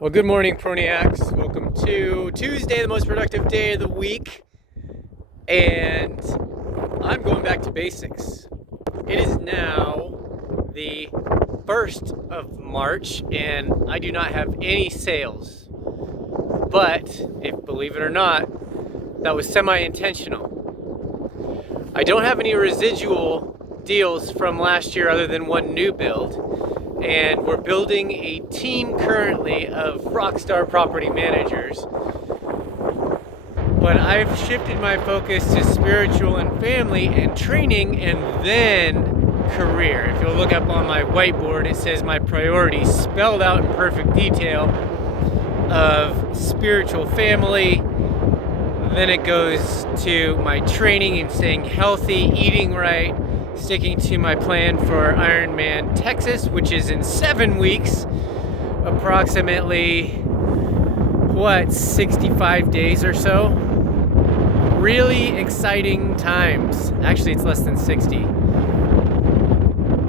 Well, good morning, Proniacs. Welcome to Tuesday, the most productive day of the week. And I'm going back to basics. It is now the 1st of March, and I do not have any sales. But, if believe it or not, that was semi-intentional. I don't have any residual deals from last year other than one new build. And we're building a team currently of rockstar property managers. But I've shifted my focus to spiritual and family and training and then career. If you'll look up on my whiteboard, it says my priorities spelled out in perfect detail of spiritual family. Then it goes to my training and staying healthy, eating right, sticking to my plan for Ironman Texas, which is in 7 weeks, approximately 65 days or so. Really exciting times. Actually, it's less than 60.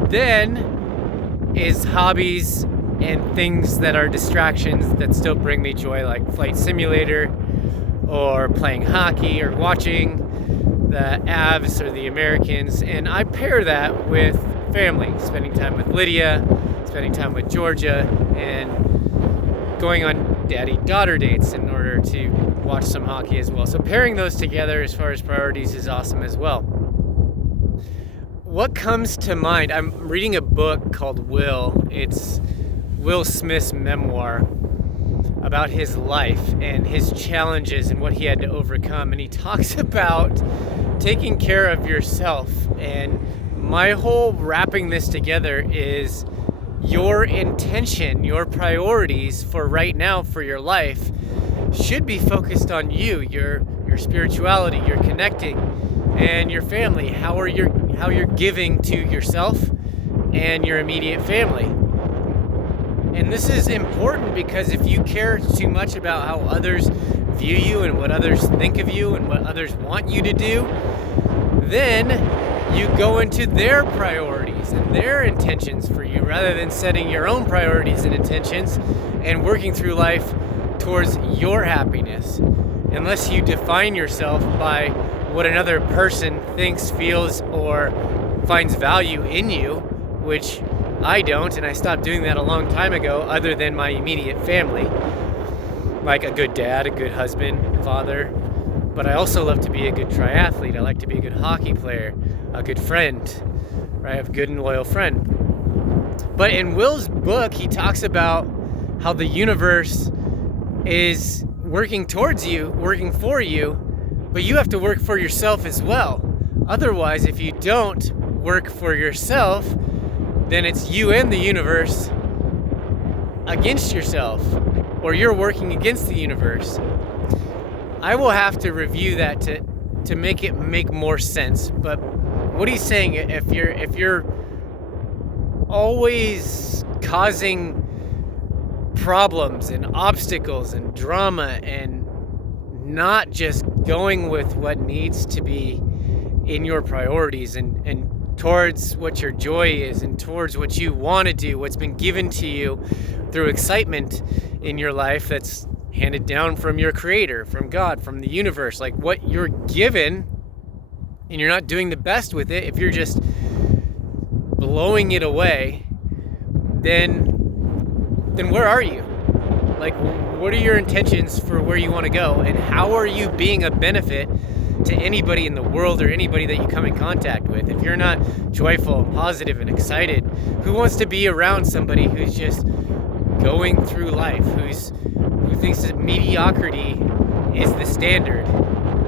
Then is hobbies and things that are distractions that still bring me joy, like Flight Simulator or playing hockey or watching the Avs or the Americans, and I pair that with family, spending time with Lydia, spending time with Georgia, and going on daddy-daughter dates in order to watch some hockey as well. So pairing those together as far as priorities is awesome as well. What comes to mind? I'm reading a book called Will. It's Will Smith's memoir about his life and his challenges and what he had to overcome, and he talks about taking care of yourself. And my whole wrapping this together is your intention, your priorities for right now for your life should be focused on you, your spirituality, your connecting, and your family. How you're giving to yourself and your immediate family. And this is important because if you care too much about how others view you and what others think of you and what others want you to do, then you go into their priorities and their intentions for you rather than setting your own priorities and intentions and working through life towards your happiness. Unless you define yourself by what another person thinks, feels, or finds value in you, which I don't, and I stopped doing that a long time ago, other than my immediate family. Like a good dad, a good husband, father. But I also love to be a good triathlete. I like to be a good hockey player, a good friend, right? I have a good and loyal friend. But in Will's book, he talks about how the universe is working towards you, working for you, but you have to work for yourself as well. Otherwise, if you don't work for yourself, then it's you and the universe against yourself, or you're working against the universe. I will have to review that to make it make more sense. But what he's saying, if you're always causing problems and obstacles and drama and not just going with what needs to be in your priorities and towards what your joy is and towards what you want to do, what's been given to you through excitement in your life that's handed down from your creator, from God, from the universe, like what you're given, and you're not doing the best with it, if you're just blowing it away, then where are you? Like, what are your intentions for where you want to go, and how are you being a benefit to anybody in the world or anybody that you come in contact with? If you're not joyful, positive, and excited, who wants to be around somebody who's just going through life, who thinks that mediocrity is the standard,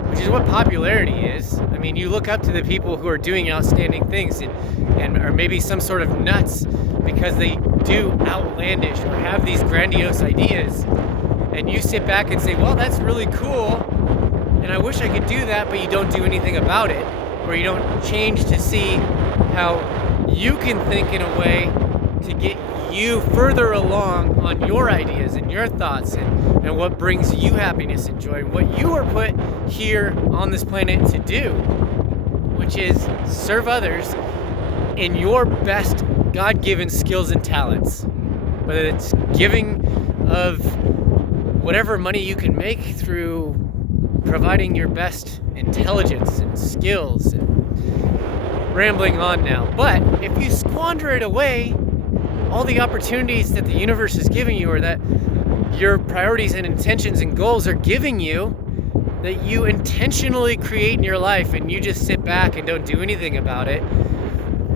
which is what popularity is? I mean, you look up to the people who are doing outstanding things and are maybe some sort of nuts because they do outlandish or have these grandiose ideas, and you sit back and say, well, that's really cool, and I wish I could do that, but you don't do anything about it, or you don't change to see how you can think in a way to get you further along on your ideas and your thoughts and what brings you happiness and joy, what you are put here on this planet to do, which is serve others in your best God-given skills and talents. Whether it's giving of whatever money you can make through providing your best intelligence and skills. And rambling on now. But if you squander it away, all the opportunities that the universe is giving you, or that your priorities and intentions and goals are giving you, that you intentionally create in your life, and you just sit back and don't do anything about it,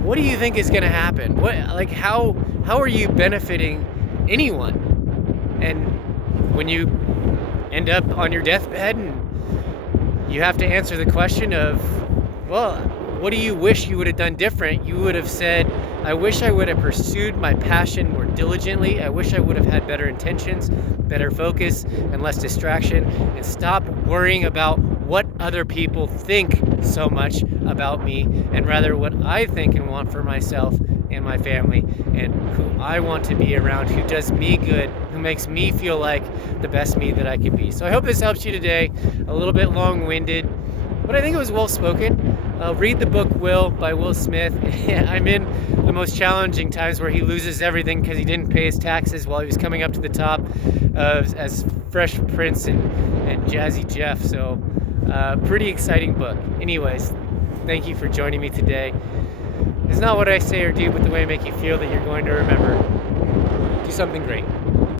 what do you think is going to happen? How are you benefiting anyone? And when you end up on your deathbed and you have to answer the question of, well, what do you wish you would have done different? You would have said, I wish I would have pursued my passion more diligently. I wish I would have had better intentions, better focus, and less distraction, and stop worrying about what other people think so much about me, and rather what I think and want for myself and my family, and who I want to be around, who does me good, who makes me feel like the best me that I could be. So I hope this helps you today. A little bit long-winded, but I think it was well spoken. Read the book Will by Will Smith. I'm in the most challenging times where he loses everything because he didn't pay his taxes while he was coming up to the top as Fresh Prince and Jazzy Jeff. So pretty exciting book. Anyways, thank you for joining me today. It's not what I say or do, but the way I make you feel that you're going to remember. Do something great.